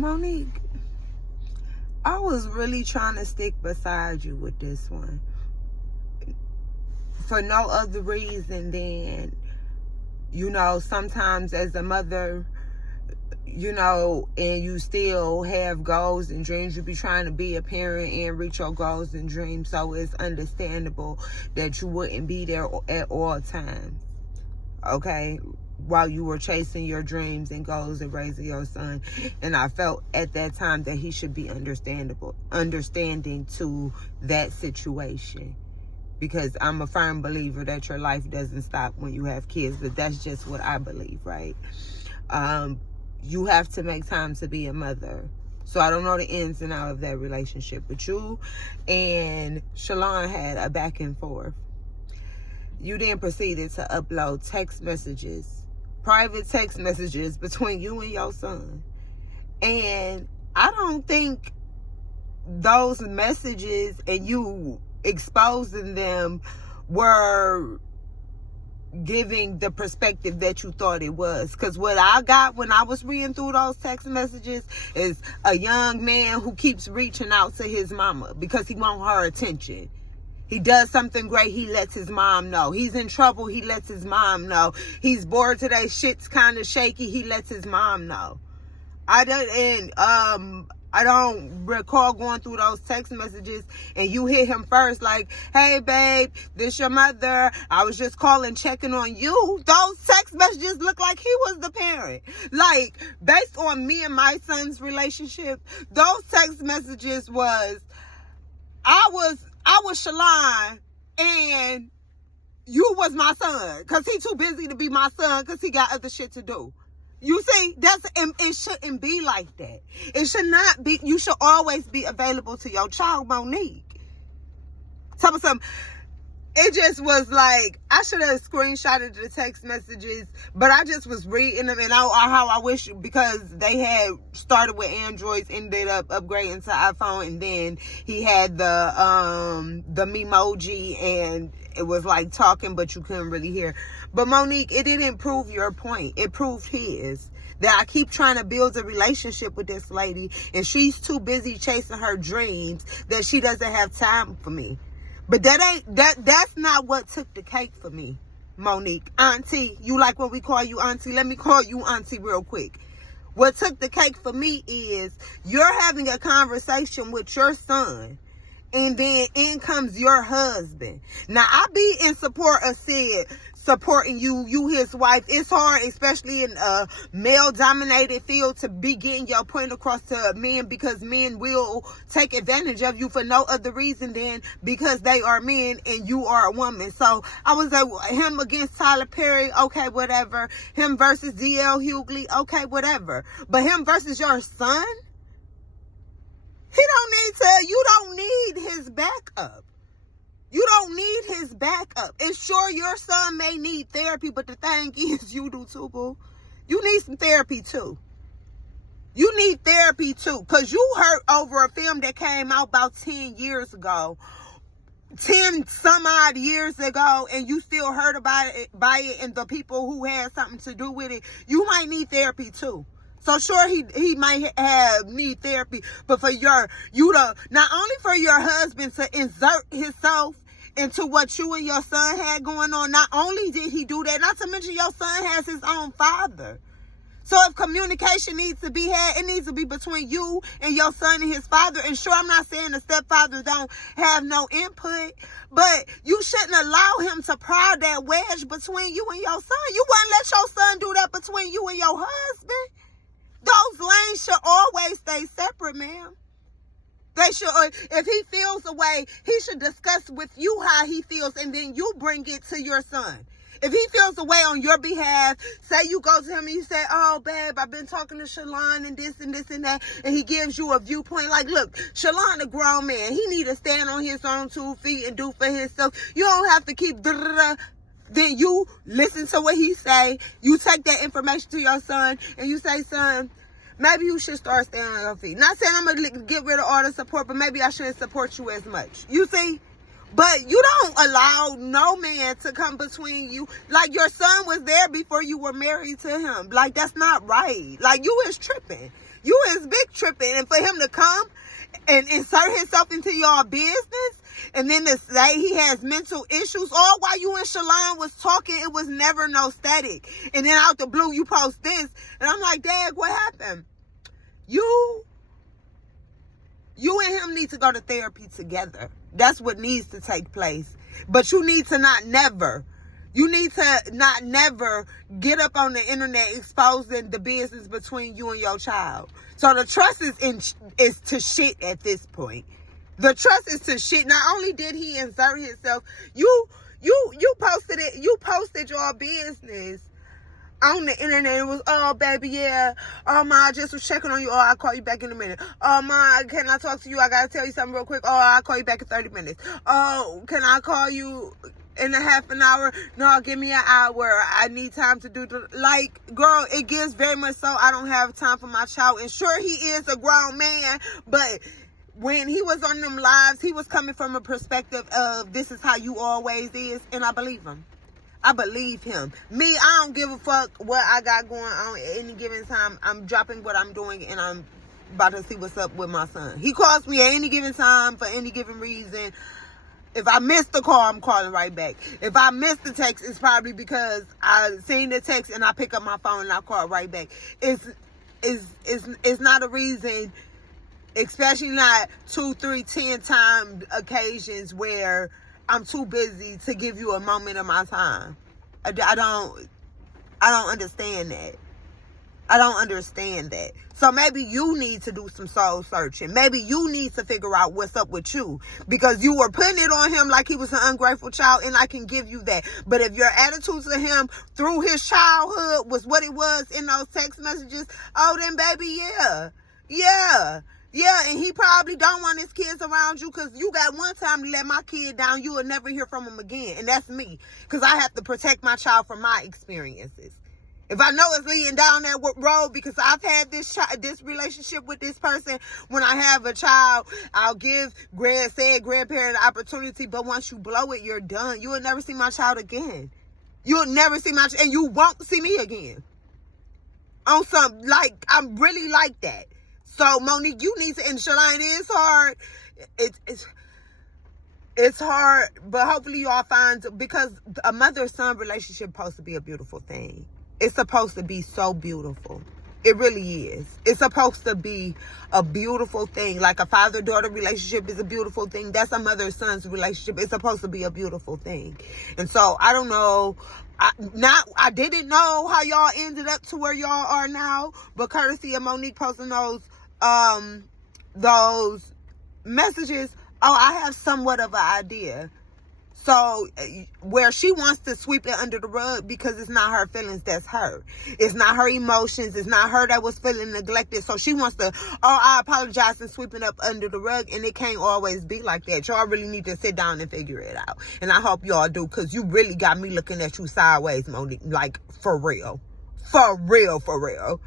Monique, I was really trying to stick beside you with this one. For no other reason than, sometimes as a mother, and you still have goals and dreams, you be trying to be a parent and reach your goals and dreams. So it's understandable that you wouldn't be there at all times, okay, while you were chasing your dreams and goals and raising your son. And I felt at that time that he should be understanding to that situation. Because I'm a firm believer that your life doesn't stop when you have kids. But that's just what I believe, right? You have to make time to be a mother. So I don't know the ins and outs of that relationship. But you and Shalon had a back and forth. You then proceeded to upload text messages, private text messages between you and your son. And I don't think those messages and you exposing them were giving the perspective that you thought it was. Because what I got when I was reading through those text messages is a young man who keeps reaching out to his mama because he wants her attention. He does something great, he lets his mom know. He's in trouble, he lets his mom know. He's bored today, shit's kind of shaky, he lets his mom know. I don't recall going through those text messages and you hit him first like, hey babe, this your mother, I was just calling checking on you. Those text messages look like he was the parent. Like, based on me and my son's relationship, those text messages was, I was Shalon and you was my son because he too busy to be my son because he got other shit to do. You see, it shouldn't be like that. It should not be. You should always be available to your child, Monique. Tell me something. It just was like, I should have screenshotted the text messages, but I just was reading them, and how I wish, because they had started with Androids, ended up upgrading to iPhone, and then he had the Memoji, and it was like talking, but you couldn't really hear. But Monique, it didn't prove your point. It proved his. That I keep trying to build a relationship with this lady, and she's too busy chasing her dreams that she doesn't have time for me. But that's not what took the cake for me, Monique. Auntie, you like when we call you auntie? Let me call you auntie real quick. What took the cake for me is you're having a conversation with your son, and then in comes your husband. Now, I be in support of Sid, supporting you his wife. It's hard, especially in a male-dominated field, to be getting your point across to men, because men will take advantage of you for no other reason than because they are men and you are a woman. So I was like, him against Tyler Perry, okay, whatever. Him versus D.L. Hughley, okay, whatever. But him versus your son? You don't need his backup. You don't need his backup. And sure, your son may need therapy, but the thing is, you do too, boo. You need some therapy too. You need therapy too. Because you hurt over a film that came out about 10 years ago. 10 some odd years ago, and you still heard about it by it and the people who had something to do with it. You might need therapy too. So sure, he might need therapy, but for not only for your husband to insert himself into what you and your son had going on, not only did he do that, not to mention your son has his own father. So if communication needs to be had, it needs to be between you and your son and his father. And sure, I'm not saying the stepfather don't have no input, but you shouldn't allow him to prod that wedge between you and your son. You wouldn't let your son do that between you and your husband. Those lanes should always stay separate, ma'am. They should, if he feels a way, he should discuss with you how he feels, and then you bring it to your son. If he feels a way on your behalf, say you go to him and you say, oh, babe, I've been talking to Shalon and this and this and that, and he gives you a viewpoint like, look, Shalon a grown man. He need to stand on his own 2 feet and do for himself. You don't have to keep Then you listen to what he say. You take that information to your son and you say, son, maybe you should start standing on your feet. Not saying I'm going to get rid of all the support, but maybe I shouldn't support you as much. You see? But you don't allow no man to come between you. Like, your son was there before you were married to him. Like, that's not right. Like, you is tripping. You is big tripping. And for him to come and insert himself into your business, and then to say he has mental issues, all while you and Shalon was talking, it was never no static. And then out the blue, you post this. And I'm like, Dad, what happened? You and him need to go to therapy together. That's what needs to take place. But you need to not never get up on the internet exposing the business between you and your child. So the trust is to shit at this point. The trust is to shit. Not only did he insert himself, you posted it. You posted your business on the internet. It was, oh, baby, yeah. Oh, ma, I just was checking on you. Oh, I'll call you back in a minute. Oh, ma, can I talk to you? I got to tell you something real quick. Oh, I'll call you back in 30 minutes. Oh, can I call you in a half an hour? No, give me an hour. I need time to do the... Like, girl, it gives very much so I don't have time for my child. And sure, he is a grown man, but when he was on them lives, he was coming from a perspective of this is how you always is, and I believe him. I believe him. Me, I don't give a fuck what I got going on at any given time. I'm dropping what I'm doing, and I'm about to see what's up with my son. He calls me at any given time for any given reason. If I miss the call, I'm calling right back. If I miss the text, it's probably because I seen the text and I pick up my phone and I call right back. It's not a reason, especially not 2, 3, 10 time occasions where I'm too busy to give you a moment of my time. I don't understand that. I don't understand that. So maybe you need to do some soul searching. Maybe you need to figure out what's up with you, because you were putting it on him like he was an ungrateful child, and I can give you that. But if your attitude to him through his childhood was what it was in those text messages, oh, then baby, yeah, and he probably don't want his kids around you, because you got one time to let my kid down, you will never hear from him again. And that's me, because I have to protect my child from my experiences. If I know it's leading down that road, because I've had this relationship with this person, when I have a child, I'll give grandparent an opportunity, but once you blow it, you're done. You will never see my child again. You'll never see my child, and you won't see me again. On some, like, I'm really like that. So, Monique, you need to, and Shalane, it is hard. It's hard, but hopefully you all find, because a mother-son relationship is supposed to be a beautiful thing. It's supposed to be so beautiful. It really is. It's supposed to be a beautiful thing. Like a father-daughter relationship is a beautiful thing. That's a mother-son's relationship. It's supposed to be a beautiful thing. And so, I don't know. I didn't know how y'all ended up to where y'all are now, but courtesy of Monique posting those messages, I have somewhat of an idea. So where she wants to sweep it under the rug because it's not her feelings, that's her. It's not her emotions. It's not her that was feeling neglected. So she wants to, I apologize, and sweep it up under the rug. And it can't always be like that. Y'all really need to sit down and figure it out. And I hope y'all do, because you really got me looking at you sideways, Monique. Like, for real. For real, for real.